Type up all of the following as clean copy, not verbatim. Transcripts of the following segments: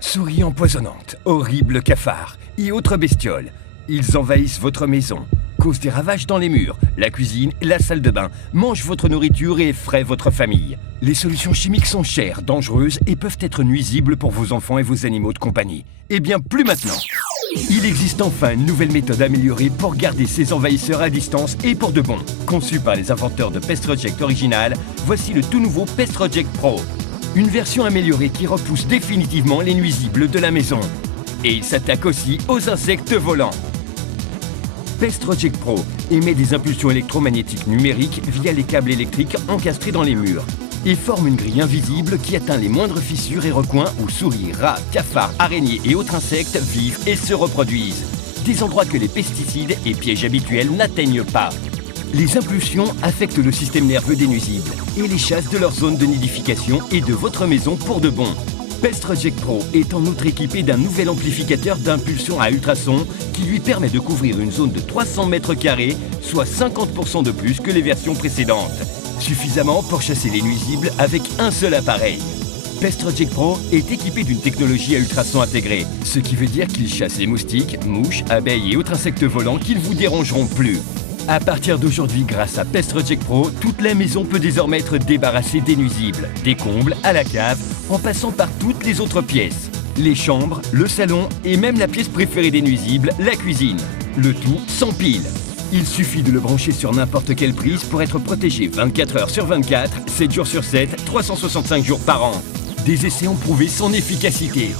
Souris empoisonnantes, horribles cafards et autres bestioles. Ils envahissent votre maison, causent des ravages dans les murs, la cuisine, la salle de bain, mangent votre nourriture et effraient votre famille. Les solutions chimiques sont chères, dangereuses et peuvent être nuisibles pour vos enfants et vos animaux de compagnie. Eh bien, plus maintenant. Il existe enfin une nouvelle méthode améliorée pour garder ces envahisseurs à distance et pour de bon. Conçu par les inventeurs de PestReject Original, voici le tout nouveau PestReject Pro. Une version améliorée qui repousse définitivement les nuisibles de la maison. Et il s'attaque aussi aux insectes volants. PestReject Pro émet des impulsions électromagnétiques numériques via les câbles électriques encastrés dans les murs et forme une grille invisible qui atteint les moindres fissures et recoins où souris, rats, cafards, araignées et autres insectes vivent et se reproduisent. Des endroits que les pesticides et pièges habituels n'atteignent pas. Les impulsions affectent le système nerveux des nuisibles et les chassent de leur zone de nidification et de votre maison pour de bon. PestReject Pro est en outre équipé d'un nouvel amplificateur d'impulsion à ultrasons qui lui permet de couvrir une zone de 300 mètres carrés, soit 50% de plus que les versions précédentes. Suffisamment pour chasser les nuisibles avec un seul appareil. PestReject Pro est équipé d'une technologie à ultrasons intégrée, ce qui veut dire qu'il chasse les moustiques, mouches, abeilles et autres insectes volants qui ne vous dérangeront plus. À partir d'aujourd'hui, grâce à PestReject Pro, toute la maison peut désormais être débarrassée des nuisibles, des combles à la cave, en passant par toutes les autres pièces. Les chambres, le salon et même la pièce préférée des nuisibles, la cuisine. Le tout sans pile. Il suffit de le brancher sur n'importe quelle prise pour être protégé 24 heures sur 24, 7 jours sur 7, 365 jours par an. Des essais ont prouvé son efficacité.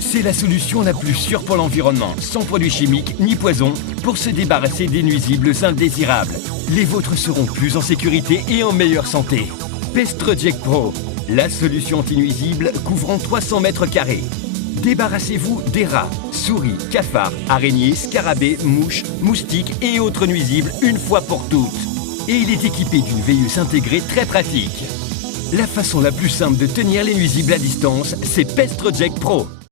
C'est la solution la plus sûre pour l'environnement, sans produits chimiques ni poisons, pour se débarrasser des nuisibles indésirables. Les vôtres seront plus en sécurité et en meilleure santé. PestReject Pro, la solution anti-nuisible couvrant 300 mètres carrés. Débarrassez-vous des rats, souris, cafards, araignées, scarabées, mouches, moustiques et autres nuisibles une fois pour toutes. Et il est équipé d'une veilleuse intégrée très pratique. La façon la plus simple de tenir les nuisibles à distance, c'est PestReject Pro.